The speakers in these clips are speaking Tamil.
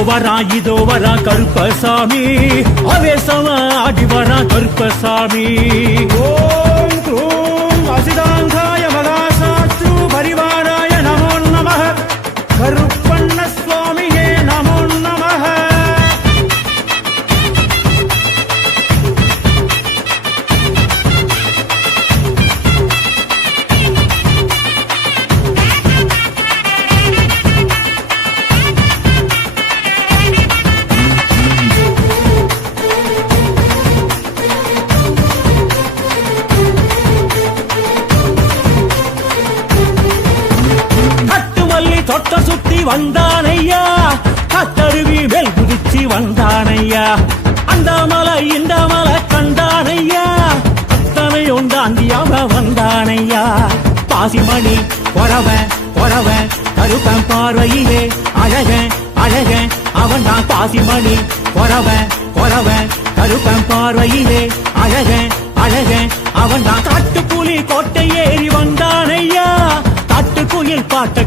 அதோ வரா இதோ வரா கருப்பசாமி. அவேசமா அடி வரா கருப்பசாமி. ஓ வந்தானையா? கத்தருவி மேல் குதிச்சு வந்தானையா? அந்த மலை இந்த மலை கண்டானையா? அத்தனை உண்டாந்தியாக வந்தானையா? பாசிமணி பொறவ பொறவ கருப்பன் பார்வையிலே அழக அழக அவன் தான் பாசிமணி. பொறவ பொறவ கருப்பன் பார்வையிலே அழக அழக அவன் தான் காட்டுப்புலி கோட்டை ஏறி வந்தானையா?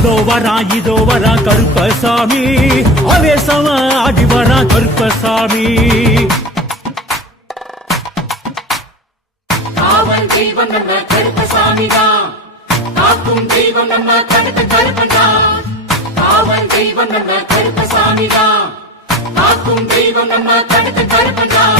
அதோ வரா இதோ வரா கருப்பசாமி. அவேசமா அடி வரா கருப்பசாமி. காவல் தெய்வம் நம்ம கருப்பசாமி தான். காக்கும் தெய்வம் நம்ம கருப்பு கருப்பன் தான். காவல் தெய்வம் நம்ம கருப்பசாமி தான். காக்கும் தெய்வம் நம்ம கருப்பு கருப்பன் தான்.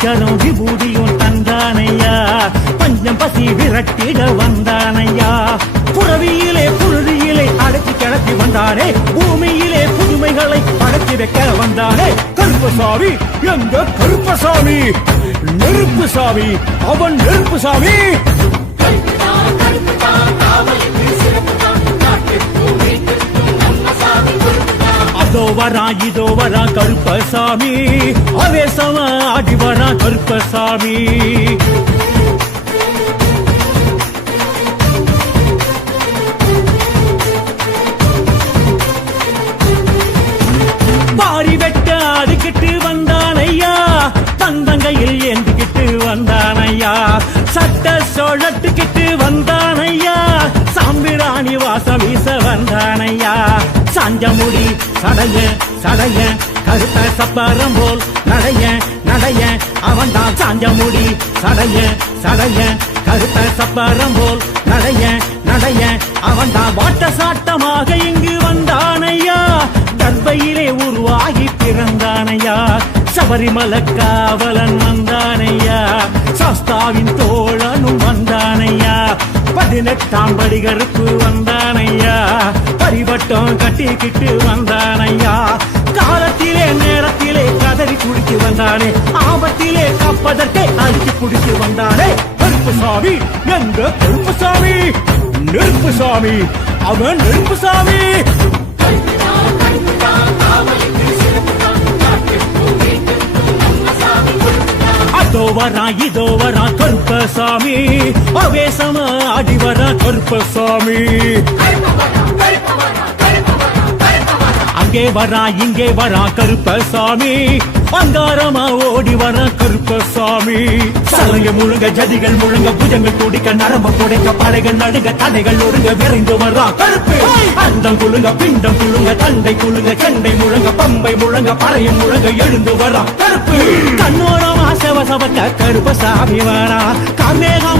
பஞ்சாச்சரம் விபூதியும் தந்தானையா? பஞ்சம் பசி விரட்டிட வந்தானையா? புறவியிலே புழுதியிலே அடக்கி கிளப்பி வந்தானே? பூமியிலே புதுமைகளை அடக்கி வைக்க வந்தானே? கருப்பசாமி எங்க கருப்பசாமி? நெருப்புசாமி அவன் நெருப்பு சாமி வரா இதோ வரா கருப்பசாமி. ஆவேசமா ஆடி வரா கருப்பசாமி. பாரி வெட்ட அதுக்கிட்டு வந்தான் ஐயா தந்தங்கையில் ஏந்துக்கிட்டு வந்தான் ஐயா சட்ட சோழத்துக்கிட்டு வந்தான் ஐயா சாம்பிராணி வாசம் வீச வந்தான் ஐயா சாஞ்ச முடி சடைய கருத்த சப்பரம் போல் நடைய நடைய. அவன் தான் சாஞ்ச முடி சடைய சடைய கருத்த சப்பரம் போல் நடைய நடைய. அவன் தான் வாட்ட சாட்டமாக இங்கு வந்தானையா. கர்ப்பையிலே உருவாகி பிறந்தானையா. சபரிமல காவலன் வந்தானையா. சாஸ்தாவின் தோழனும் வந்தான் பதினெட்டாம் படிகருக்கு வந்தானையா? பரிவட்டம் கட்டிக்கிட்டு வந்தானையா? காலத்திலே நேரத்திலே கதறி குடித்து வந்தானே. ஆபத்திலே காப்பதற்கே அடித்து குடித்து வந்தானே. கருப்பு சாமி எங்க கருப்பு சாமி? நெருப்பு சாமி அவன் நெருப்பு சாமி. அதோ வரா இதோ வரா கருப்பசாமி அவேசமா ஆடி வரா கருப்பசாமி. அங்கே வரா இங்கே வரா கருப்பசாமி. அங்காரமா ஓடி வர கருப்பசாமி சலங்க முழுங்க ஜதிகள் முழுங்க புஜங்கள் துடிக்க நரம்ப குடைக்க படைகள் நடுங்க தலைகள் ஒருங்க விரைந்து வரா கருப்பு. அந்தம் குழுங்க பிண்டம் குழுங்க தண்டை குழுங்க சண்டை முழங்க பம்பை முழங்க பறையும் முழங்க எழுந்து வரா கருப்பு. கண்ணோரமா செவ கருப்பசாமி வரா கமேகமா